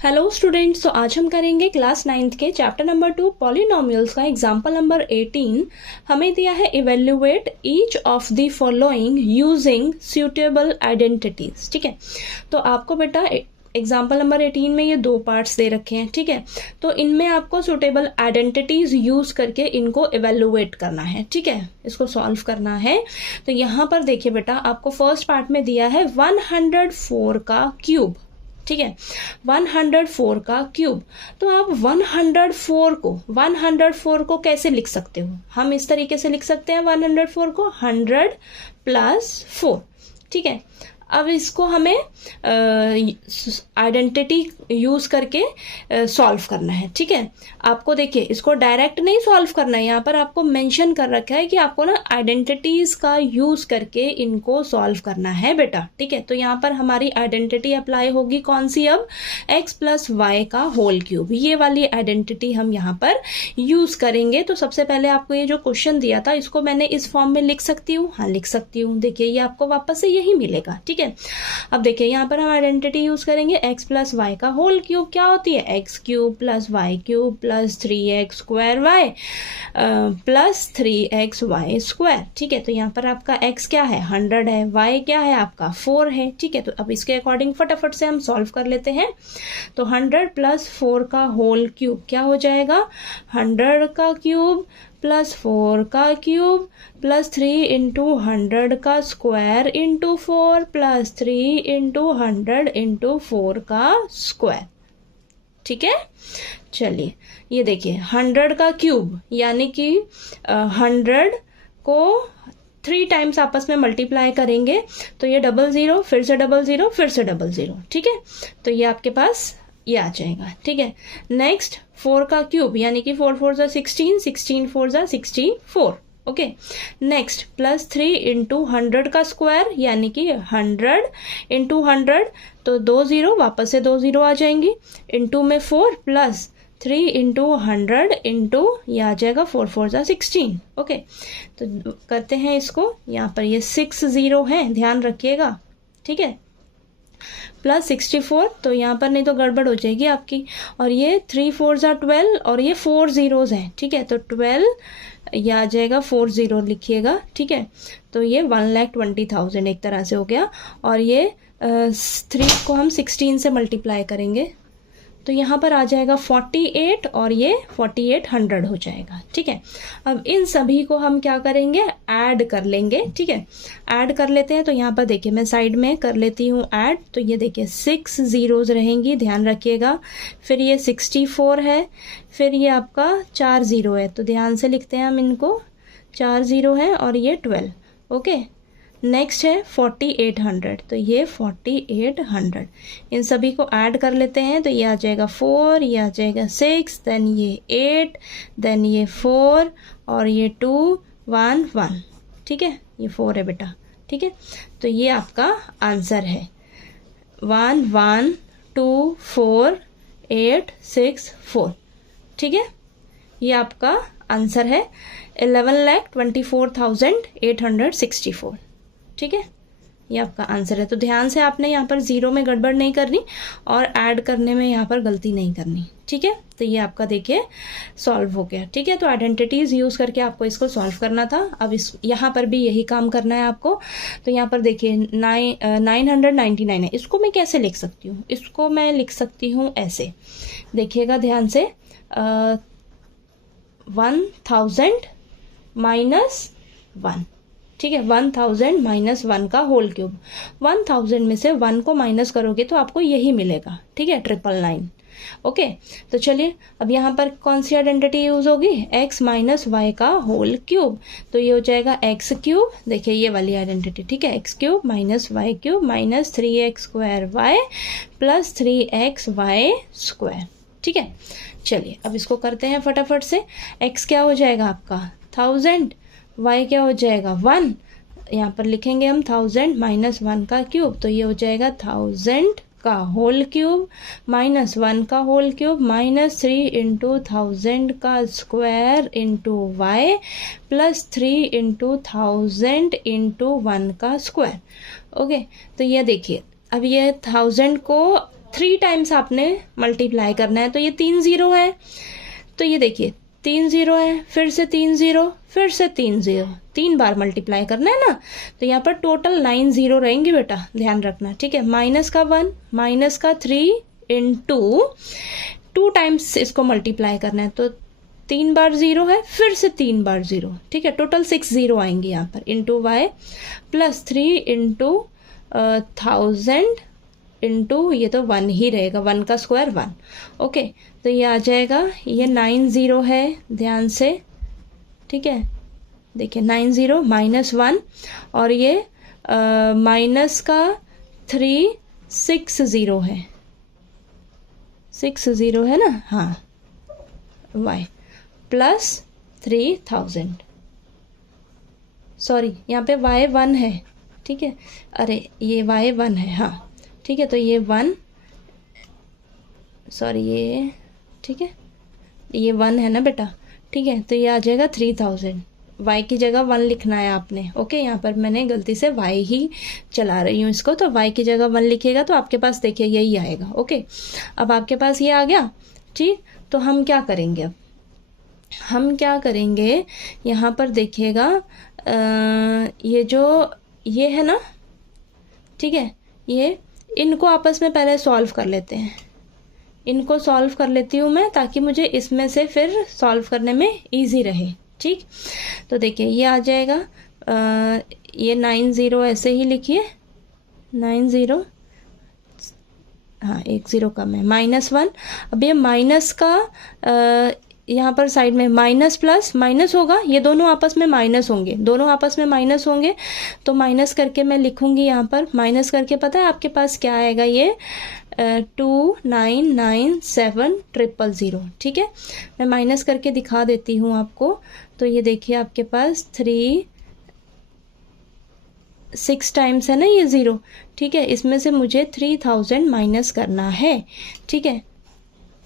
Hello students, तो आज हम करेंगे क्लास 9th के चैप्टर नंबर 2 पॉलिनोमियल्स का एग्जाम्पल नंबर 18। हमें दिया है evaluate each of the following using suitable identities. ठीक है, तो आपको बेटा एग्जाम्पल नंबर 18 में ये दो पार्ट्स दे रखे हैं। ठीक है, तो इनमें आपको सुटेबल आइडेंटिटीज यूज करके इनको इवेल्युएट करना है। ठीक है, इसको सॉल्व करना है। तो यहाँ पर देखिए बेटा, आपको फर्स्ट पार्ट में दिया है 104 का क्यूब। ठीक है, 104 का क्यूब। तो आप 104 को कैसे लिख सकते हो? हम इस तरीके से लिख सकते हैं 104 को 100 + 4। ठीक है, अब इसको हमें आइडेंटिटी यूज करके सॉल्व करना है। ठीक है, आपको देखिए इसको डायरेक्ट नहीं सॉल्व करना है, यहाँ पर आपको मेंशन कर रखा है कि आपको ना आइडेंटिटीज का यूज करके इनको सॉल्व करना है बेटा। ठीक है, तो यहाँ पर हमारी आइडेंटिटी अप्लाई होगी कौन सी? अब x + y का होल क्यूब, ये वाली आइडेंटिटी हम यहाँ पर यूज करेंगे। तो सबसे पहले आपको ये जो क्वेश्चन दिया था इसको मैंने इस फॉर्म में लिख सकती हूँ। हाँ, लिख सकती हूँ। देखिए ये आपको वापस से यही मिलेगा। ठीक है, अब देखिए यहाँ पर हम आइडेंटिटी यूज करेंगे x + y का होल क्यूब। क्या होती है? x³ + y³ + 3x² y + 3xy²। ठीक है, तो यहाँ पर आपका x क्या है? 100 है, y क्या है आपका? 4 है। ठीक है, तो अब इसके अकॉर्डिंग फटाफट से हम सॉल्व कर लेते हैं। तो 100 + 4 का होल क्यूब क्या हो जाएगा? 100 का क्यूब + 4 का क्यूब + 3 × 100 का स्क्वायर × 4 + 3 × 100 × 4 का स्क्वायर। ठीक है, चलिए ये देखिए 100 का क्यूब यानी कि 100 को 3 टाइम्स आपस में मल्टीप्लाई करेंगे तो ये 00, फिर से 00, फिर से 00। ठीक है, तो ये आपके पास ये आ जाएगा। ठीक है, नेक्स्ट 4 का क्यूब यानी कि 4 × 4 = 16, 16 × 4 = 64। ओके, नेक्स्ट +3 × 100 का स्क्वायर यानी कि 100 × 100, तो 20, वापस से 20 आ जाएंगी, इंटू में 4 + 3 × 100 इंटू ये आ जाएगा 4 × 4 = 16। ओके, तो करते हैं इसको। यहाँ पर ये 6 0 है, ध्यान रखिएगा। ठीक है, +64, तो यहाँ पर नहीं तो गड़बड़ हो जाएगी आपकी। और ये 3 × 4 = 12 और ये 4 zeros हैं। ठीक है, तो 12 ये आ जाएगा, 4 0 लिखिएगा। ठीक है, तो ये 1,20,000 एक तरह से हो गया। और ये 3 को हम 16 से मल्टीप्लाई करेंगे तो यहाँ पर आ जाएगा 48 और ये 4800 हो जाएगा। ठीक है, अब इन सभी को हम क्या करेंगे? ऐड कर लेंगे। ठीक है, ऐड कर लेते हैं। तो यहाँ पर देखिए मैं साइड में कर लेती हूँ ऐड। तो ये देखिए 6 zeros रहेंगी, ध्यान रखिएगा। फिर ये 64 है, फिर ये आपका 4 0 है, तो ध्यान से लिखते हैं हम इनको। 4 0 है और ये 12। ओके, नेक्स्ट है 4800, तो ये 4800, इन सभी को ऐड कर लेते हैं। तो ये आ जाएगा 4, ये आ जाएगा 6, देन ये 8, देन ये 4 और ये 2 1 1। ठीक है, ये 4 है बेटा। ठीक है, तो ये आपका आंसर है 1 1 2 4 8 6 4। ठीक है, ये आपका आंसर है 11,24,864। ठीक है, ये आपका आंसर है। तो ध्यान से आपने यहाँ पर 0 में गड़बड़ नहीं करनी और ऐड करने में यहाँ पर गलती नहीं करनी। ठीक है, तो ये आपका देखिए सॉल्व हो गया। ठीक है, तो आइडेंटिटीज यूज करके आपको इसको सॉल्व करना था। अब इस यहाँ पर भी यही काम करना है आपको। तो यहाँ पर देखिए 999 है, इसको मैं कैसे लिख सकती हूँ? इसको मैं लिख सकती हूँ ऐसे, देखिएगा ध्यान से। 1000 - 1। ठीक है, 1000 - 1 का होल क्यूब। 1000 में से 1 को माइनस करोगे तो आपको यही मिलेगा। ठीक है, 999। ओके, तो चलिए अब यहाँ पर कौन सी आइडेंटिटी यूज होगी? x - y का होल क्यूब, तो ये हो जाएगा x³। देखिए ये वाली आइडेंटिटी। ठीक है, x³ - y³ - 3x² y + 3xy²। ठीक है, चलिए अब इसको करते हैं फटाफट से। x क्या हो जाएगा आपका? 1000, y क्या हो जाएगा? 1। यहाँ पर लिखेंगे हम 1000 - 1 का क्यूब, तो ये हो जाएगा 1000 का होल क्यूब -1 का होल क्यूब -3 × 1000 का स्क्वायर × y + 3 × 1000 × 1 का स्क्वायर। ओके, तो ये देखिए अब ये 1000 को 3 टाइम्स आपने मल्टीप्लाई करना है। तो ये 3 0 है, तो ये देखिए 3 0 है, फिर से 3 0, फिर से 3 0, 3 बार मल्टीप्लाई करना है ना। तो यहाँ पर टोटल 9 0 रहेंगे बेटा, ध्यान रखना, ठीक है। माइनस का 1, माइनस का 3 इंटू 2 टाइम्स इसको मल्टीप्लाई करना है। तो 3 बार 0 है, फिर से 3 बार 0, ठीक है। टोटल 6 0 आएंगे यहाँ पर, into Y plus 3 into 1000 into ये तो 1 ही रहेगा, 1 का स्क्वायर 1, ओके। तो ये आ जाएगा, ये 9 0 है, ध्यान से, ठीक है। देखिए 9 0 माइनस 1 और ये माइनस का 3 6 0 है, 6 0 है ना, हाँ, y प्लस 3000, सॉरी यहाँ पे y 1 है, ठीक है। अरे ये y 1 है, हाँ ठीक है। तो ये 1, सॉरी ये, ठीक है, ये 1 है ना बेटा, ठीक है। तो ये आ जाएगा 3000, y की जगह 1 लिखना है आपने, ओके। यहाँ पर मैंने गलती से y ही चला रही हूँ इसको, तो y की जगह 1 लिखिएगा तो आपके पास देखिए यही आएगा, ओके। अब आपके पास ये आ गया, ठीक। तो हम क्या करेंगे, अब हम क्या करेंगे, यहाँ पर देखिएगा ये जो ये है ना, ठीक है, ये इनको आपस में पहले सॉल्व कर लेते हैं, इनको सॉल्व कर लेती हूँ मैं, ताकि मुझे इसमें से फिर सॉल्व करने में इजी रहे, ठीक। तो देखिए ये आ जाएगा, ये 9 0 ऐसे ही लिखिए, 9 0, हाँ 1 0 कम है, -1। अब ये माइनस का यहाँ पर साइड में माइनस प्लस माइनस होगा, ये दोनों आपस में माइनस होंगे, दोनों आपस में माइनस होंगे, तो माइनस करके मैं लिखूंगी यहाँ पर, माइनस करके पता है आपके पास क्या आएगा, ये 2997000, ठीक है। मैं माइनस करके दिखा देती हूँ आपको। तो ये देखिए आपके पास 6 टाइम्स है ना ये 0, ठीक है। इसमें से मुझे 3000 माइनस करना है, ठीक है,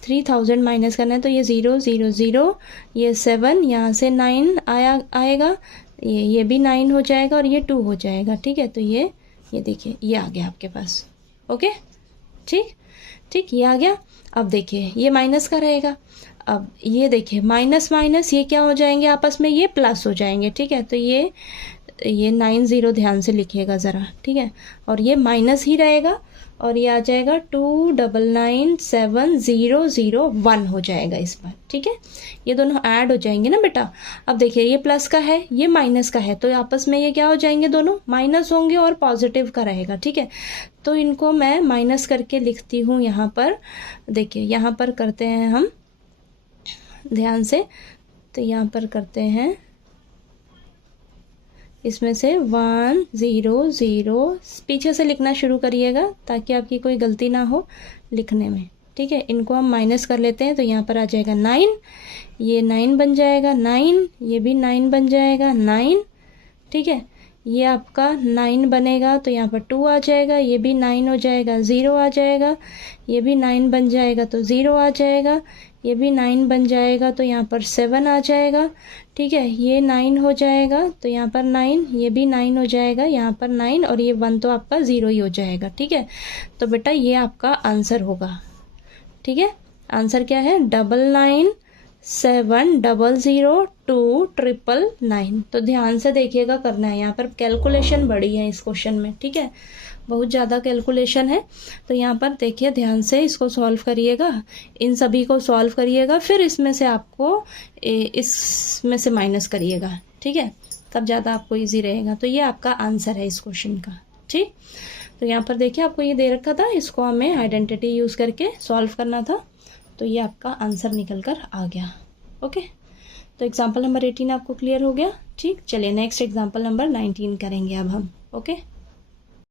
3000 माइनस करना है। तो ये 0 0 0, ये 7, यहाँ से 9 आएगा, ये भी 9 हो जाएगा और ये 2 हो जाएगा, ठीक है। तो ये देखिए ये आ गया आपके पास, ओके, ठीक ठीक, ये आ गया। अब देखिए ये माइनस का रहेगा, अब ये देखिए माइनस माइनस ये क्या हो जाएंगे आपस में, ये प्लस हो जाएंगे, ठीक है। तो ये 9 0 ध्यान से लिखिएगा ज़रा, ठीक है। और ये माइनस ही रहेगा और ये आ जाएगा 2997001 हो जाएगा इस बार, ठीक है। ये दोनों ऐड हो जाएंगे ना बेटा। अब देखिए ये प्लस का है, ये माइनस का है, तो आपस में ये क्या हो जाएंगे, दोनों माइनस होंगे और पॉजिटिव का रहेगा, ठीक है। तो इनको मैं माइनस करके लिखती हूँ यहाँ पर। देखिए यहाँ पर करते हैं हम ध्यान से, तो यहाँ पर करते हैं इसमें से 1 0 0 पीछे से लिखना शुरू करिएगा ताकि आपकी कोई गलती ना हो लिखने में, ठीक है। इनको हम माइनस कर लेते हैं, तो यहाँ पर आ जाएगा 9, ये 9 बन जाएगा, 9, ये भी 9 बन जाएगा, 9, ठीक है। ये आपका 9 बनेगा, तो यहाँ पर 2 आ जाएगा, ये भी 9 हो जाएगा, 0 आ जाएगा, ये भी 9 बन जाएगा, तो 0 आ जाएगा, ये भी 9 बन जाएगा, तो यहाँ पर 7 आ जाएगा, ठीक है। ये 9 हो जाएगा, तो यहाँ पर 9, ये भी 9 हो जाएगा, यहाँ पर 9 और ये 1 तो आपका 0 ही हो जाएगा, ठीक है। तो बेटा ये आपका आंसर होगा, ठीक है। आंसर क्या है, 99700299। तो ध्यान से देखिएगा, करना है, यहाँ पर कैलकुलेशन बड़ी है इस क्वेश्चन में, ठीक है, बहुत ज़्यादा कैलकुलेशन है। तो यहाँ पर देखिए ध्यान से इसको सॉल्व करिएगा, इन सभी को सॉल्व करिएगा, फिर इसमें से आपको इसमें से माइनस करिएगा, ठीक है, तब ज़्यादा आपको इजी रहेगा। तो ये आपका आंसर है इस क्वेश्चन का, ठीक। तो यहाँ पर देखिए आपको ये दे रखा था, इसको हमें आइडेंटिटी यूज़ करके सॉल्व करना था, तो ये आपका आंसर निकल कर आ गया, ओके। तो एग्जाम्पल नंबर 18 आपको क्लियर हो गया, ठीक। चलिए नेक्स्ट एग्जाम्पल नंबर 19 करेंगे अब हम, ओके।